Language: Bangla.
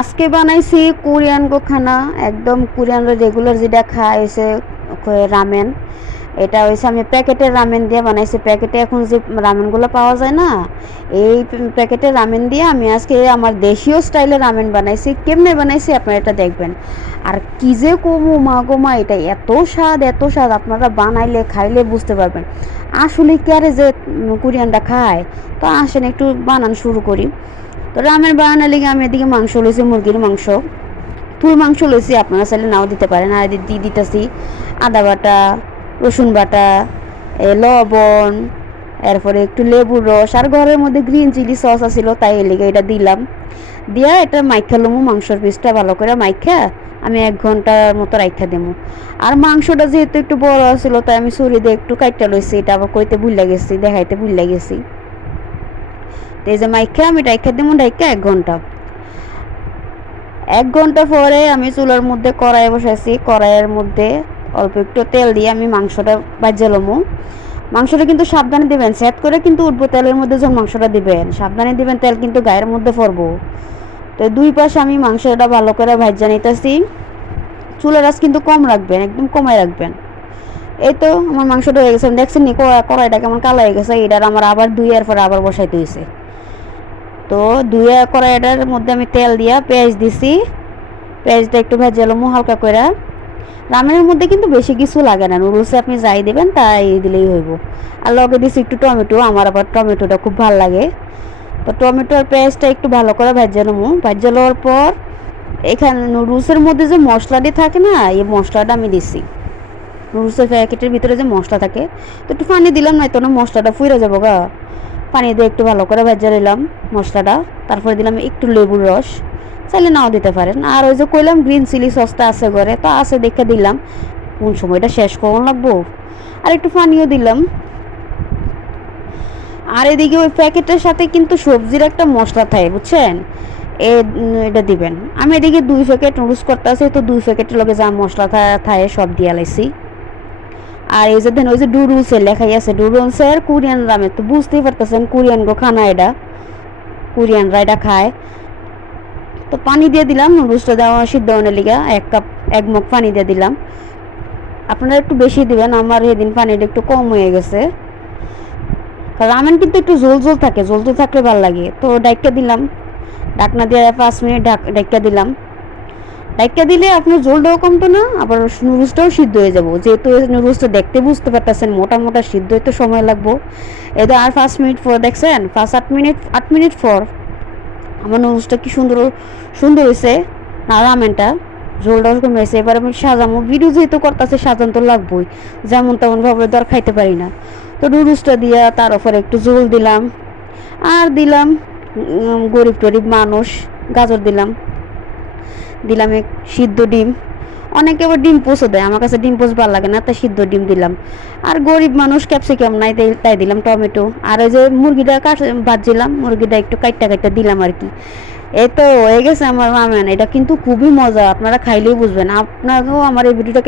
আজকে বানাইছি কোরিয়ান খানা, একদম কোরিয়ান রেগুলার যেটা খায় হয়েছে রামেন। এটা হয়েছে আমি প্যাকেটের রামেন দিয়ে বানাইছি। প্যাকেটে এখন যে রামেনগুলো পাওয়া যায় না, এই প্যাকেটের রামেন দিয়ে আমি আজকে আমার দেশীয় স্টাইলে রামেন বানাইছি। কেমনে বানাইছি আপনারা এটা দেখবেন। আর কি যে কমু মা গো মা, এটা এত স্বাদ এত স্বাদ, আপনারা বানাইলে খাইলে বুঝতে পারবেন আসলে কি আরে যে কোরিয়ানটা খায়। তো আসেন একটু বানান শুরু করি। তো রামেন বানানোর লেগে আমি এদিকে মাংস লইছি, মুরগির মাংস, তুই মাংস লইছি, আপনারা চাইলে নাও দিতে পারেন। আর দিয়ে দিতেছি আদা বাটা, রসুন বাটা, লবণ, এরপরে একটু লেবুর রস, আর ঘরের মধ্যে গ্রিন চিলি সস আছিল তাই এর লেগে এটা দিলাম। দিয়া এটা মাইখা লমু, মাংসর পিসটা ভালো করে মাইখা আমি 1 ঘন্টার মতো রাইখা দেবো। আর মাংসটা যেহেতু একটু বড় আছিল তাই আমি ছুরি দিয়ে একটু কাইটা লইছি, এটা আবার কইতে ভুলে গেছি, দেখাইতে ভুলে গেছি। তো এই যে মাইখা আমি রাইখা দেবো, রাইখা 1 ঘন্টা। 1 ঘন্টা পরে আমি চুলার মধ্যে কড়াই বসাইছি। কড়াইয়ের মধ্যে অল্প একটু তেল দিয়ে আমি মাংসটা ভাজে লমু। মাংসটা কিন্তু সাবধানে দিবেন, সেট করে কিন্তু উঠবো তেলের মধ্যে যখন মাংসটা দিবেন, সাবধানে দিবেন, তেল কিন্তু গায়ের মধ্যে পড়বো। তো দুই পাশে আমি মাংসটা ভালো করে ভাজা নিতেছি। চুলার আঁচ কিন্তু কম রাখবেন, একদম কমায় রাখবেন। এই তো আমার মাংসটা হয়ে গেছে, দেখছেন নি কড়াইটা কেমন কালো হয়ে গেছে। এটার আমার আবার ধুইয়ার পরে আবার বসাইতে হয়েছে। তো ধুয়ে কড়াইটার মধ্যে আমি তেল দিয়া পেঁয়াজ দিছি। পেঁয়াজটা একটু ভেজে লমু হালকা করে। রামেনের মধ্যে কিন্তু বেশি কিছু লাগে না, নুডলসে আপনি যাই দেবেন তাই দিলেই হইব। আর লগে দিছি একটু টমেটো, আমার আবার টমেটোটা খুব ভালো লাগে। তো টমেটো আর পেঁয়াজটা একটু ভালো করে ভেজে লমু। ভেজে লওয়ার পর এখানে নুডলসের মধ্যে যে মশলাটি থাকে না, এই মশলাটা আমি দিছি। নুডলসের প্যাকেটের ভিতরে যে মশলা থাকে, তো একটু পানি দিলাম, নয়তো না মশলাটা ফুইরা যাবো গা। পানি দিয়ে একটু ভালো করে ভেজে নিলাম মশলাটা। তারপরে দিলাম একটু লেবুর রস, চাইলে নাও দিতে পারেন। আর ওই যে কইলাম গ্রিন চিলি সসটা আছে ঘরে, তো আছে দেখে দিলাম, কোন সময়টা শেষ করুন লাগবো। আর একটু পানিও দিলাম। আর এদিকে ওই প্যাকেটের সাথে কিন্তু সবজির একটা মশলা থাকে, বুঝছেন, এটা দিবেন। আমি এদিকে 2 প্যাকেট নুডলস করতে আছি, তো 2 প্যাকেটের লগে যা মশলা থাকে সব দিয়ে লাইছি। আর এই যে দেন ওই যে ডুডলসের লেখাই আছে, ডুডলসের কোরিয়ান রামেন, তো বুঝতেই পারতেছেন কোরিয়ান খানা, এটা কোরিয়ানরা এটা খায়। তো পানি দিয়ে দিলাম নুডলসটা দেওয়া সিদ্ধ হওয়ার লিগা, 1 কাপ 1 মগ পানি দিয়ে দিলাম। আপনারা একটু বেশি দিবেন, আমার সেদিন পানিটা একটু কম হয়ে গেছে। রামেন কিন্তু একটু ঝোল ঝোল থাকে, ঝোল ঝোল থাকলে ভালো লাগে। তো ডাইকা দিলাম, ঢাকনা দিয়ে 5 মিনিট ডাইকা দিলাম। ডাইকা দিলে আপনার ঝোলটাও কমতো না, আবার নুডলসটাও সিদ্ধ হয়ে যাবো। যেহেতু নুডলসটা দেখতে বুঝতে পারতেছেন মোটা মোটা, সিদ্ধ হইতে সময় লাগবো। এটা আর 5 মিনিট পর দেখছেন, 8 মিনিট পর আমার নুডলসটা কি সুন্দর সুন্দর হয়েছে না, রামেনটা ঝোলটাও কমে হয়েছে। এবার আমি সাজামো, ভিডিও যেহেতু করতেছে সাজান তো লাগবোই, যেমন তেমন ভাবে তো আর খাইতে পারি না। তো নুডলসটা দিয়া তার উপরে একটু ঝোল দিলাম। আর দিলাম গরিব টরিব মানুষ, গাজর দিলাম, দিলাম এক সিদ্ধ ডিম। অনেকে আবার ডিম পোস্টও দেয়, আমার কাছে ডিম পোস্ট ভালো লাগে না, তাই সিদ্ধ ডিম দিলাম। আর গরিব মানুষ ক্যাপসিকাম নাই, তাই দিলাম টমেটো। আর ওই যে মুরগিটা ভাজছিলাম, মুরগিটা একটু কাইটটা কাইটটা দিলাম আর কি। এই তো হয়ে গেছে আমার রামেন। এটা কিন্তু খুবই মজা, আপনারা খাইলেই বুঝবেন। আপনাকেও আমার এই ভিডিওটা